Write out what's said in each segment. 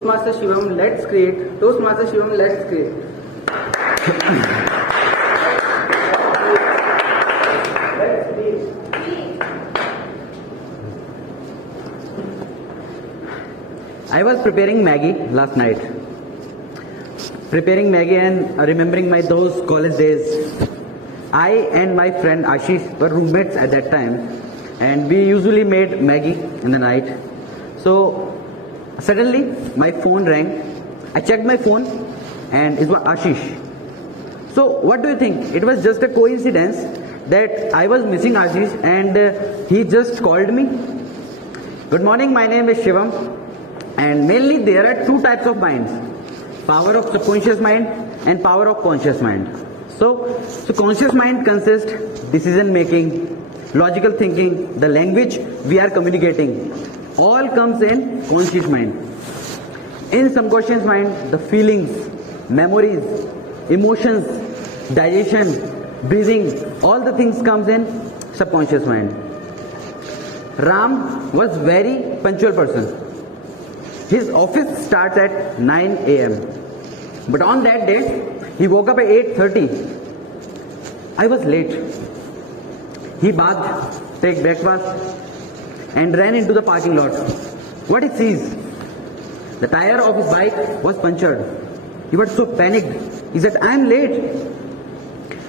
Toastmaster Shivam, let's create. Toastmaster Shivam, let's create. I was preparing Maggie last night. Preparing Maggie and remembering my those college days. I and my friend Ashish were roommates at that time, and we usually made Maggie in the night. So suddenly my phone rang. I checked my phone and it was Ashish. So what do you think? It was just a coincidence that I was missing Ashish and he just called me. Good morning, my name is Shivam, and mainly there are two types of minds: power of subconscious mind and power of conscious mind. So conscious mind consists decision making, logical thinking, the language we are communicating, all comes in conscious mind. In subconscious mind, the feelings, memories, emotions, digestion, breathing, all the things comes in subconscious mind. Ram was very punctual person. His office starts at 9 a.m. But on that day, he woke up at 8:30. I was late. He bathed, take breakfast, and ran into the parking lot. What he sees? The tire of his bike was punctured. He was so panicked. He said, "I am late."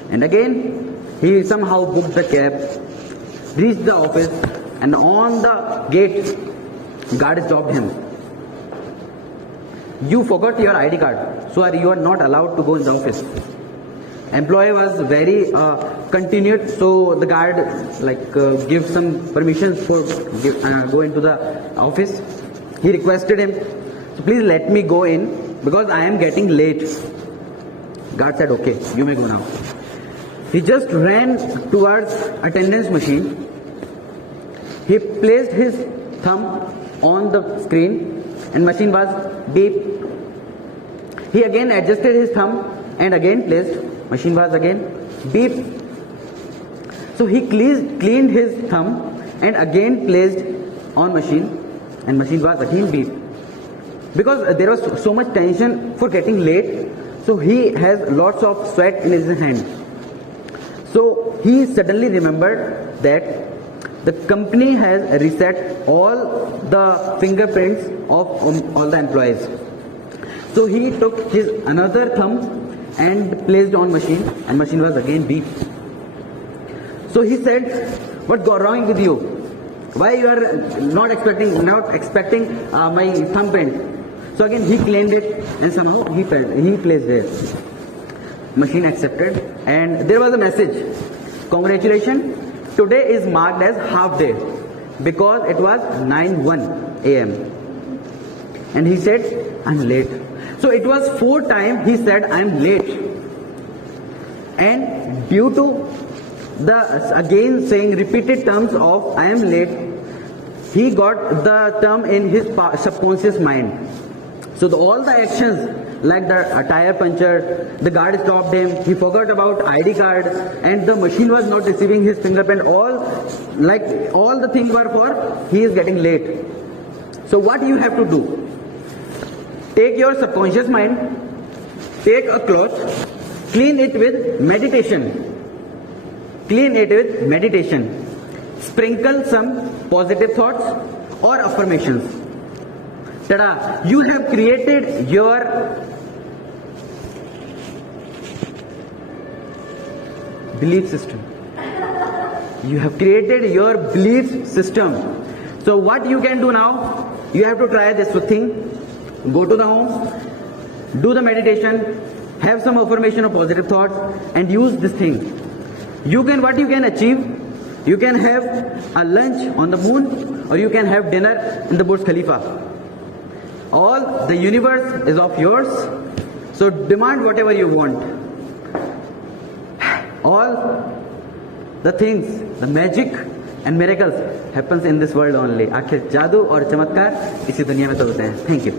And again, he somehow booked the cab, reached the office, and on the gate, guard stopped him. "You forgot your ID card, so you are not allowed to go in the office." Employee was very continued, so the guard give some permissions for go into the office. He requested him, "So please let me go in because I am getting late." Guard said, "Okay, you may go now." He just ran towards attendance machine. He placed his thumb on the screen and machine was beep. He again adjusted his thumb and again placed. Machine was again beep. So he cleaned his thumb and again placed on machine, and machine was again beep. Because there was so much tension for getting late, so he has lots of sweat in his hand. So he suddenly remembered that the company has reset all the fingerprints of all the employees. So he took his another thumb and placed on machine, and machine was again beep. So he said, "What's gone wrong with you? Why you are not expecting my thumbprint?" So again he claimed it, and somehow he placed it. Machine accepted, and there was a message: "Congratulations, today is marked as half day because it was 9:01 a.m." And he said, "I'm late." So it was 4 times he said, "I'm late." And due to the again saying repeated terms of "I am late," he got the term in his subconscious mind. So all the actions like the tire puncture, the guard stopped him, he forgot about ID card, and the machine was not receiving his fingerprint, all the things were for he is getting late. So what you have to do? Take your subconscious mind, take a cloth, clean it with meditation. Clean it with meditation. Sprinkle some positive thoughts or affirmations. Tada! You have created your belief system. You have created your belief system. So what you can do now? You have to try this thing. Go to the home, do the meditation, have some affirmation of positive thoughts, and use this thing. What you can achieve? You can have a lunch on the moon, or you can have dinner in the Burj Khalifa. All the universe is of yours, so demand whatever you want. All the things, the magic and miracles happens in this world only. आखिर जादू और चमत्कार इसी दुनिया में तो होते हैं. Thank you.